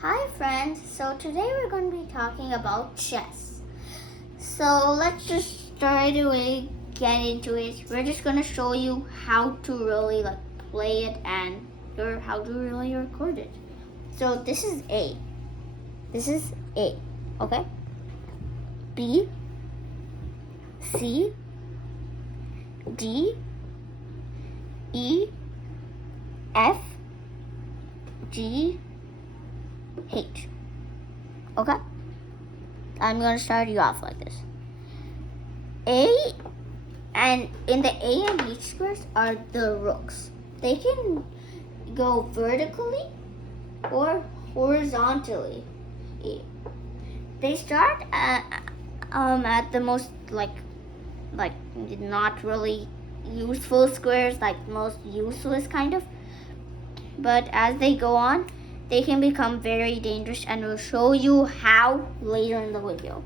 Hi friends, so today we're going to be talking about chess. So let's just straight away get into it. We're just going to show you how to really play it and how to really record it. So this is A. This is A, okay? B, C, D, E, F, G, H. Okay? I'm going to start you off like this. A and in the A and H squares are the rooks. They can go vertically or horizontally. They start at the most not really useful squares, like most useless kind of. But as they go on, they can become very dangerous, and we'll show you how later in the video.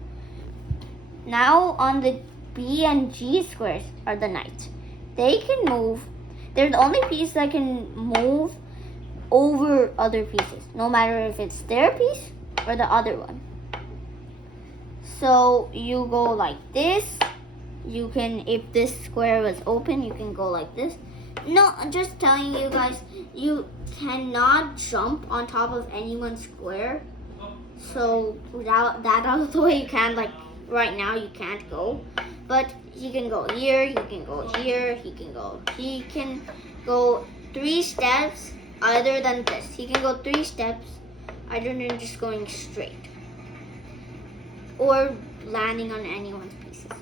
Now on the B and G squares are the knights. They can move. They're the only piece that can move over other pieces, no matter if it's their piece or the other one. So you go like this. You can, if this square was open, you can go like this. No, I'm just telling you guys, you cannot jump on top of anyone's square. So without that out of the way, you can, right now you can't go. But he can go here, he can go here, he can go 3 steps other than this. He can go 3 steps other than just going straight. Or landing on anyone's pieces.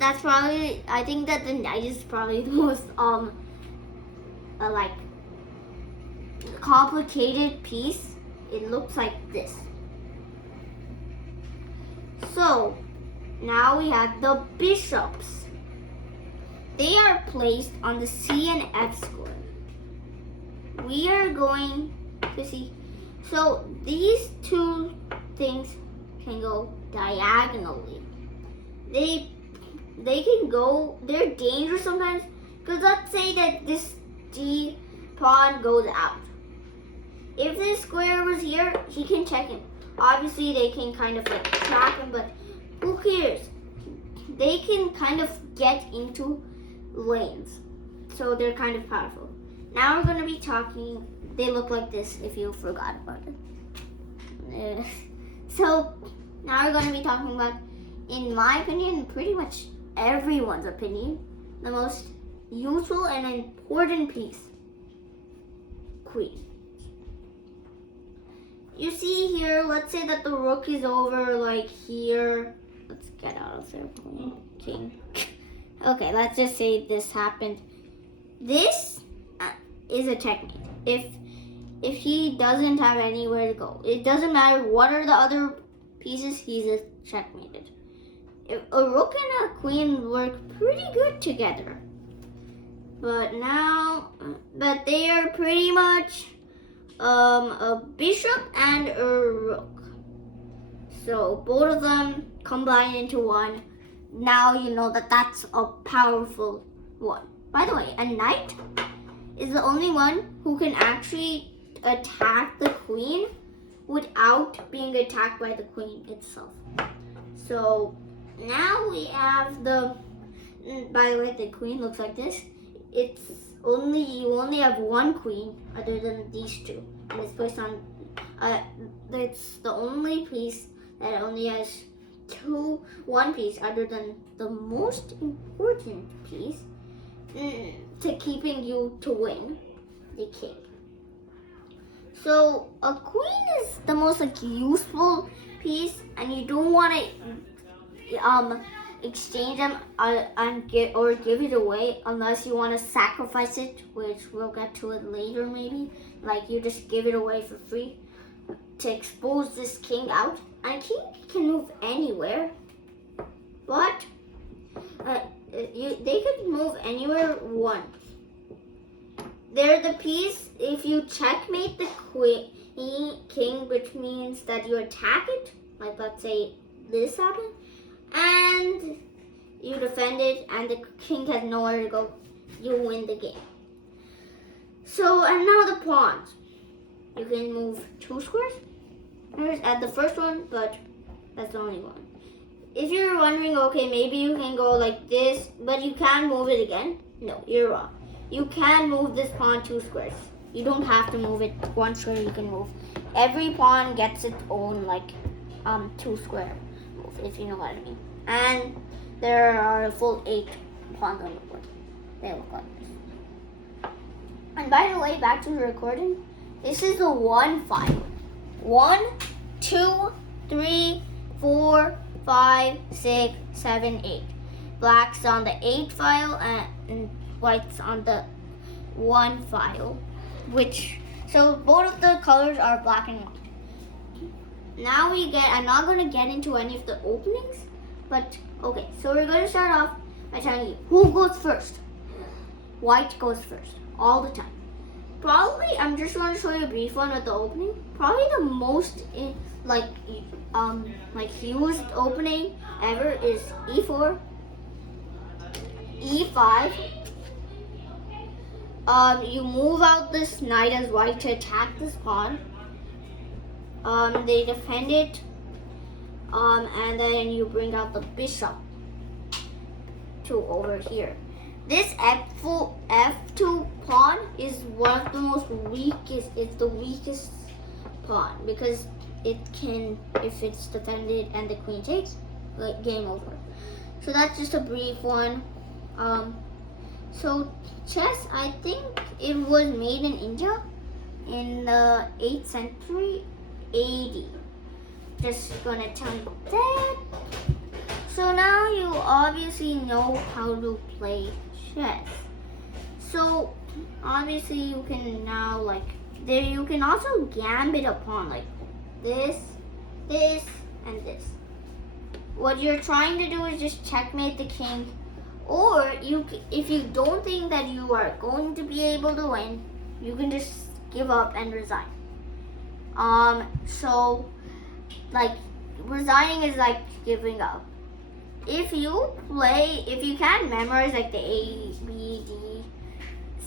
That's probably, I think that the knight is probably the most complicated piece. It looks like this. So now we have the bishops. They are placed on the C and F square. We are going to see. So these two things can go diagonally. They can go, they're dangerous sometimes, because let's say that this D pawn goes out. If this square was here, he can check him. Obviously, they can kind of trap him, but who cares? They can kind of get into lanes, so they're kind of powerful. Now we're going to be talking, they look like this if you forgot about it. So now we're going to be talking about, in my opinion, pretty much everyone's opinion, the most useful and important piece, queen. You see here, let's say that the rook is over here. Let's get out of there, queen, king. Okay, let's just say this happened. This is a checkmate. If he doesn't have anywhere to go, it doesn't matter what are the other pieces, he's a checkmated. A rook and a queen work pretty good together. But they are pretty much a bishop and a rook. So both of them combine into one. Now you know that that's a powerful one. By the way, a knight is the only one who can actually attack the queen without being attacked by the queen itself. So now we have by the way, the queen looks like this. You only have one queen other than these two. And it's placed on, it's the only piece that only has one piece other than the most important piece to keeping you to win, the king. So a queen is the most useful piece, and you don't want to exchange them and give it away unless you want to sacrifice it, which we'll get to it later maybe. You just give it away for free to expose this king out. And king can move anywhere, but they could move anywhere once. They're the piece, if you checkmate the king, which means that you attack it, let's say this happened, and you defend it, and the king has nowhere to go, you win the game. So, and now the pawns. you can move 2 squares. Here's at the first one, but that's the only one. If you're wondering, okay, maybe you can go like this, but you can move it again. No, you're wrong. You can move this pawn 2 squares. You don't have to move it 1 square. You can move. Every pawn gets its own 2 square move, if you know what I mean. And there are a full 8 pawns on the board. They look like this. And by the way, back to the recording. This is the 1 file. 1, 2, 3, 4, 5, 6, 7, 8. Black's on the 8 file and white's on the 1 file. So both of the colors are black and white. Now I'm not going to get into any of the openings, but okay, so we're going to start off by telling you who goes first. White goes first, all the time. Probably, I'm just going to show you a brief one with the opening. Probably the most used opening ever is E4, E5. You move out this knight as white to attack this pawn. They defend it, and then you bring out the bishop to over here. This F2 pawn is one of the most weakest. It's the weakest pawn because it can, if it's defended and the queen takes, game over. So that's just a brief one. So chess, I think it was made in India in the 8th century AD. Just gonna tell you that. So now you obviously know how to play chess. So obviously you can now you can also gambit a pawn like this, this, and this. What you're trying to do is just checkmate the king. Or if you don't think that you are going to be able to win, you can just give up and resign. So resigning is like giving up. If you can't memorize the A, B, D,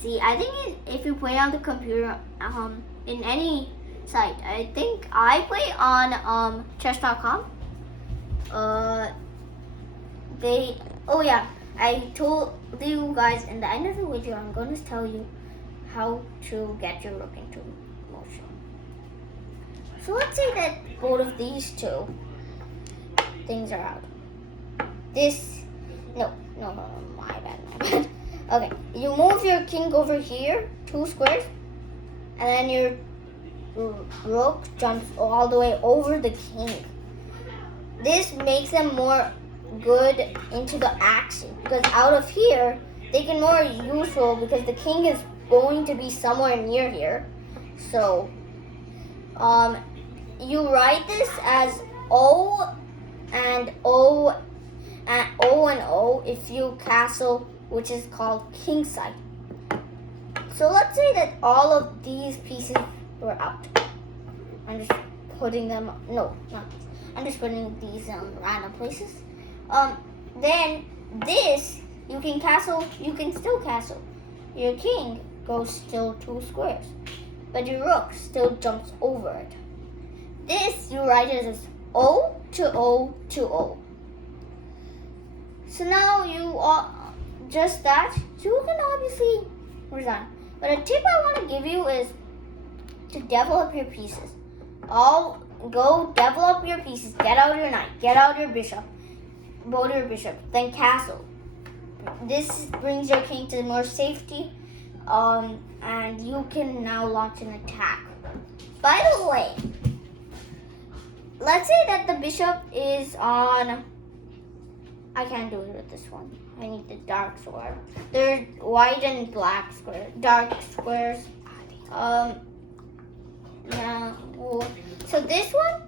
C, I think if you play on the computer, in any site, I think I play on chess.com. I told you guys in the end of the video, I'm going to tell you how to get your rook into motion. So let's say that both of these two things are out. My bad. Okay, you move your king over here, 2 squares, and then your rook jumps all the way over the king. This makes them more good into the action because out of here they can more useful because the king is going to be somewhere near here. So you write this as O and O and O and O if you castle, which is called kingside. So let's say that all of these pieces were out. I'm just putting them. No, not. I'm just putting these random places. Then this you can castle. You can still castle. Your king goes still 2 squares, but your rook still jumps over it. This you write it as O to O to O. So now you just that. You can obviously resign. But a tip I want to give you is to develop your pieces. Go develop your pieces. Get out your knight. Get out your bishop. Both your bishop. Then castle. This brings your king to more safety. And you can now launch an attack. By the way, let's say that the bishop is on. I can't do it with this one. I need the dark sword. There's white and black squares, dark squares. So this one,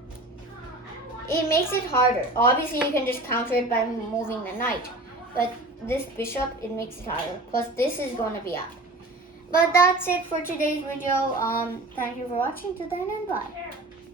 it makes it harder. Obviously, you can just counter it by moving the knight. But this bishop, it makes it harder. Plus, this is going to be up. But that's it for today's video. Thank you for watching. To then and bye.